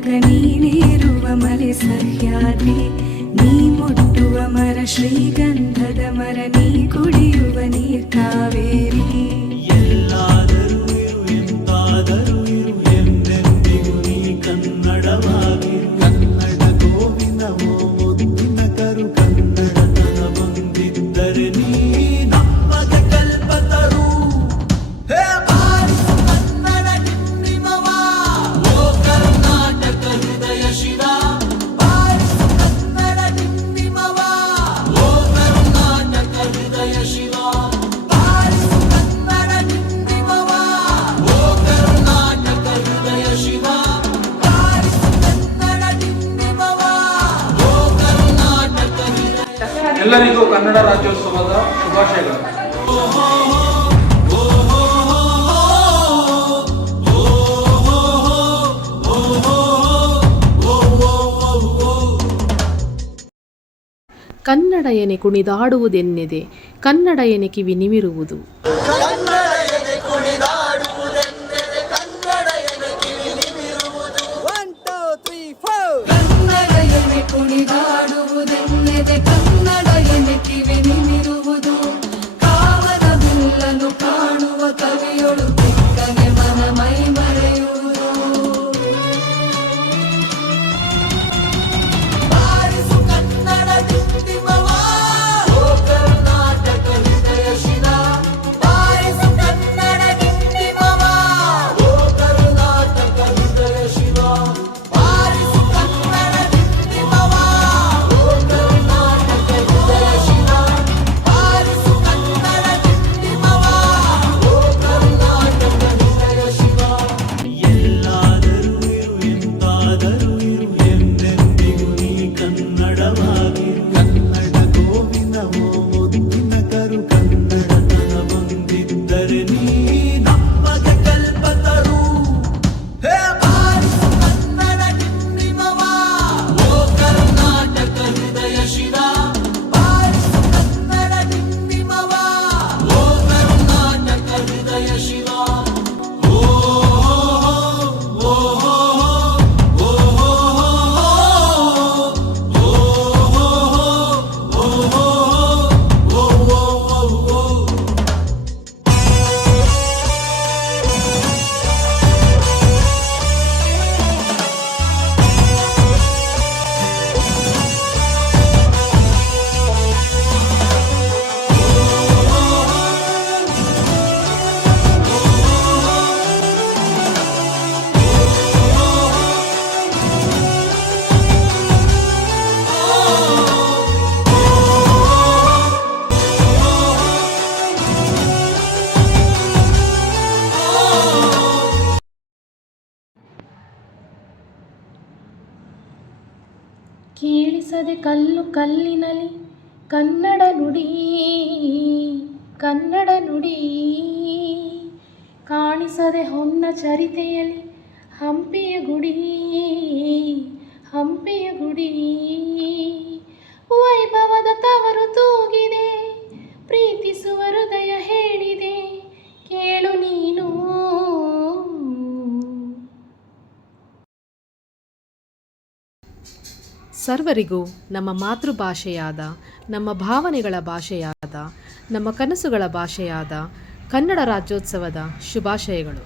ಮೂಲಕ ನೀನೇರುವ ಮಲೆ ಸಹ್ಯಾದ್ರಿ, ನೀ ಮುಟ್ಟುವ ಮರ ಶ್ರೀಗಂಧದ ಮರ, ನೀ ಕುಡಿಯುವ ನೀರ್ ಕಾವೇರಿ. ಎಲ್ಲಾದರೂ ಇರು ಎಂತಾದರೂ ಇರು ಎಂದೆಂದಿಗೂ ನೀ ಕನ್ನಡವಾಗಿರು. ಕನ್ನಡ ಗೋವಿನ ಮುದ್ದಿನ ಕರು, ಕನ್ನಡತನ ಬಂದಿದ್ದರೆ ನೀ ನಮ್ಮದ ಕಲ್ಪತರು. ಹೇ ಬಾರಿಸು ಕನ್ನಡ ಡಿಂಡಿಮವ, ಓ ಕರ್ನಾಟಕ ಹೃದಯ ಶಿವ. ಬಾರಿಸು ಕನ್ನಡ ಡಿಂಡಿಮವ, ಓ ಕರ್ನಾಟಕ ಹೃದಯ ಶಿವ. ಬಾರಿಸು ಕನ್ನಡ ಡಿಂಡಿಮವ, ಓ ಕರ್ನಾಟಕ ಹೃದಯ ಶಿವ. ಬಾರಿಸು ಕನ್ನಡ ಡಿಂಡಿಮವ, ಓ ಕರ್ನಾಟಕ ಹೃದಯ. ಎಲ್ಲರಿಗೂ ಕನ್ನಡ ರಾಜ್ಯೋತ್ಸವದ ಶುಭಾಶಯಗಳು. ಕನ್ನಡ ಎನೆ ಕುಣಿದಾಡುವುದೆನ್ನೆದೆ, ಕನ್ನಡ ಎನೆ ಕಿವಿ ನಿಮಿರುವುದು. ಕನ್ನಡ ಎನೆ ಕುಣಿದಾಡುವುದೆನ್ನೆದೆ, ಕನ್ನಡ ಎನೆ ಕಿವಿ ನಿಮಿರುವುದು. ಕಾವದ ಬಿಲ್ಲನ್ನು ಕಾಣುವ ಕವಿಯೊಳು ತಿಕ್ಕನೆ ಮನ ಮೈ ಮರೆಯುವುದು. ಬಾರಿಸು ಕನ್ನಡ ಡಿಂಡಿಮವ, ಓ ಕರ್ನಾಟಕ ಹೃದಯ ಶಿವ. ಬಾರಿಸು ಕನ್ನಡ ಡಿಂಡಿಮವ, ಓ ಕರ್ನಾಟಕ ಹೃದಯ ಶಿವ. ಬಾರಿಸು ಕನ್ನಡ ಡಿಂಡಿಮವ, ಓ ಕರ್ನಾಟಕ ಹೃದಯ ಶಿವ. ಬಾರಿಸು ಕನ್ನಡ ಡಿಂಡಿಮವ, ಓ ಕರ್ನಾಟಕ ಹೃದಯ ಶಿವ. ಎಲ್ಲಾದರೂ ಇರು ಎಂತಾದರೂ ಇರು ಎಂದೆಂದಿಗೂ ನೀ ಕನ್ನಡವಾಗಿರು. ಕನ್ನಡ ಗೋವಿನ ಮುದ್ದಿನ ಕರು, ಕನ್ನಡತನ ಬಂದಿದ್ದರೆ ನೀ ನಮ್ಮದ ಕಲ್ಪತರು. ಹೇ ಬಾರಿಸು ಕನ್ನಡ ಡಿಂಡಿಮವ, ಓ ಕರ್ನಾಟಕ ಹೃದಯ ಶಿವ. ಬಾರಿಸು ಕನ್ನಡ ಡಿಂಡಿಮವ, ಓ ಕರ್ನಾಟಕ ಹೃದಯ ಶಿವ. ಓ ಓ ಕೇಳಿಸದೆ ಕಲ್ಲು ಕಲ್ಲಿನಲಿ ಕನ್ನಡ ನುಡಿ, ಕನ್ನಡ ನುಡಿ. ಕಾಣಿಸದೆ ಹೊನ್ನ ಚರಿತೆಯಲಿ ಹಂಪಿಯ ಗುಡಿ, ಹಂಪಿಯ ಗುಡಿ. ವೈಭವದ ತವರು ತೂಗಿದೆ, ಪ್ರೀತಿಸುವ ಹೃದಯ ಹೇಳಿದೆ, ಕೇಳು ನೀನು. ಸರ್ವರಿಗೂ ನಮ್ಮ ಮಾತೃಭಾಷೆಯಾದ, ನಮ್ಮ ಭಾವನೆಗಳ ಭಾಷೆಯಾದ, ನಮ್ಮ ಕನಸುಗಳ ಭಾಷೆಯಾದ ಕನ್ನಡ ರಾಜ್ಯೋತ್ಸವದ ಶುಭಾಶಯಗಳು.